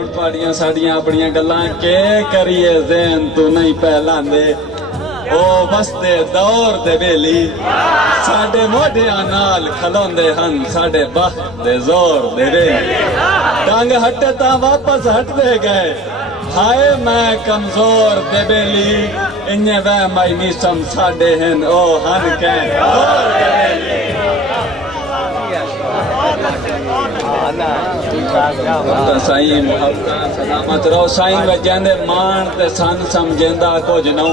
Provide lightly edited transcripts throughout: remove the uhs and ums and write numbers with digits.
हुण तुहाड़ियां साड़ियां अपनियां गल्लां के करिए ज़हन तू नहीं पहलांदे ओ बसते दौर दे बेली साडे मोढियां नाल खलोंदे हन साडे बख्त दे जोर दे बेली डंग हटे तां वापस हटदे गए हाय मैं कमजोर दे बेली इन्ने वह माई नीसम साडे हन ओ हन के जोर दे बेली साईं मुहब्बत सलामत रहो साईं वजेंदे मान ते सन समझेंदा कुछ नौ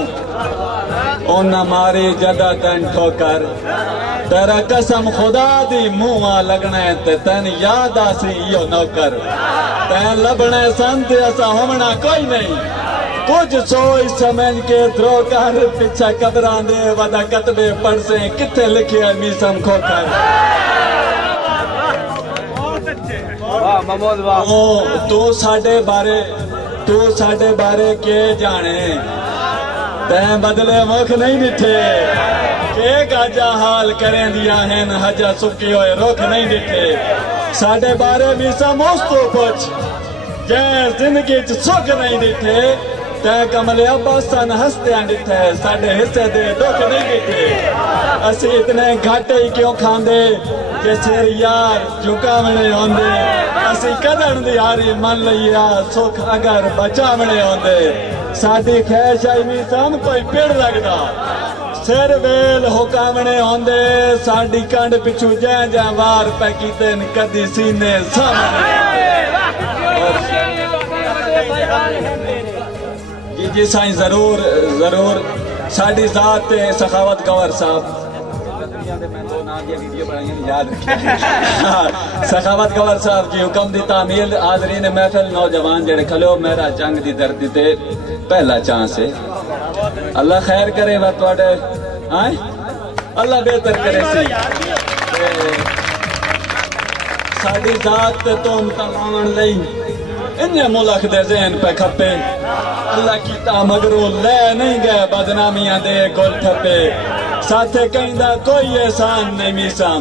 ओना मारी जदा तन ठोकर तेरा कसम खुदा दी मुंह लगना ते तन याद आसी यो नौकर तैन लभने सन ते असा होना कोई नहीं कुछ सोच समझ के थ्रो कर पिछा कदरां दे वदा कतबे पढ़से किथे लिखे मीसम खोकर तू साडे बारे के जाने तैं बदले मुख नहीं दिखे के गाजा हाल करें दिया हैं हजा सुखी होए रुख नहीं दिखे साडे बारे भी समझ तो कुछ जे जिंदगी च सुख नहीं दिखे तैं कमले अब्बासन हंसते दिखे साडे हिस्से दे दुख नहीं दिखे असी इतने घाटे ही क्यों खांदे जे सिर यार झुकावने होंदे असी कदन दी हारी मन लिया सुख अगर बचावने होंदे साडी खैश आई नहीं सन कोई पेड़ लगदा सिर वेल हुकावने होंदे साडी कंड पिछू जै जै वार पै कीते कदी सीने सामने जी साईं जरूर जरूर साडी जात ते सखावत गवर साहब सखावत गवर साहब जी हुक्म दी तामील हाजरीन महफिल नौजवान जेड़े खलो मेरा जंग दी धरती ते पहला चांस है अल्लाह खैर करे वा तुहाडे हां अल्लाह बेहतर करे सी साडी जात ते तुम तलावन लई इन्ने मुल्क दे ज़हन पे खपे अल्लाह कीता मगरू ले नहीं गए बदनामियां दे गोल ठपे साथे कहंदा कोई एहसान नहीं मीसम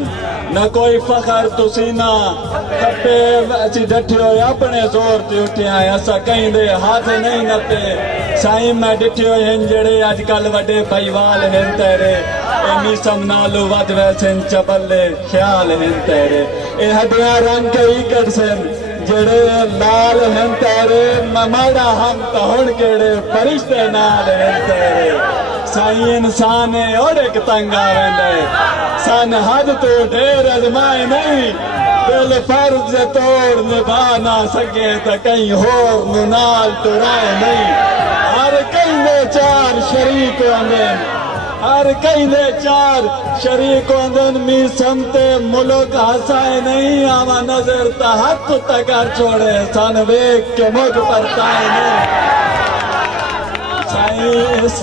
न कोई फखर तुसी ना खपे असी डटे होए अपने जोर ते उठे आए असा कहंदे हाथ नहीं नपे साईं मैं डिठे होए हैं जेड़े अजकल वड्डे भाईवाल हैं तेरे ए मीसम नालू वध वैसन चबले ख्याल हैं तेरे ए हड्डियां रंग कई कटसन जेड़े लाल हैं तेरे माड़ा हम तो हुण केड़े फरिश्ते नाल हैं तेरे साईं इंसान ओड़े तंग आवेंदे सन हद तो ढेर अजमाए नहीं दिल फर्ज तोड़ निभा ना सके तो कहीं होर नु नाल तुराए नहीं हर कहीं दे चार शरीक होंदे हर कहीं दे चार शरीक होंदे मी समते मुल्क हसाए नहीं आवा नजर ता हथ तक छोड़े सन वेख के मुख परताए नहीं साईं इस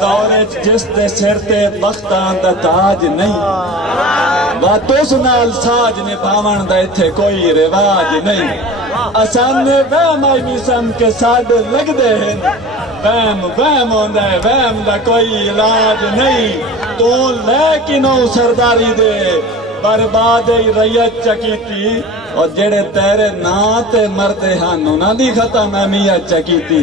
दौर जिस दे सिर ते बख्तां दा ताज नहीं वा तुस नाल साज निभावण दा इत्थे कोई रिवाज नहीं असाने वहम आई मीसम के साडे लगदे हैं वहम होंदा है वहम दा कोई इलाज नहीं तू ले किनो सरदारी दे बर्बाद रैयत चकीती और जेड़े तेरे ना ते मरदे हन उन्हां दी खत्म अहमियत चकीती।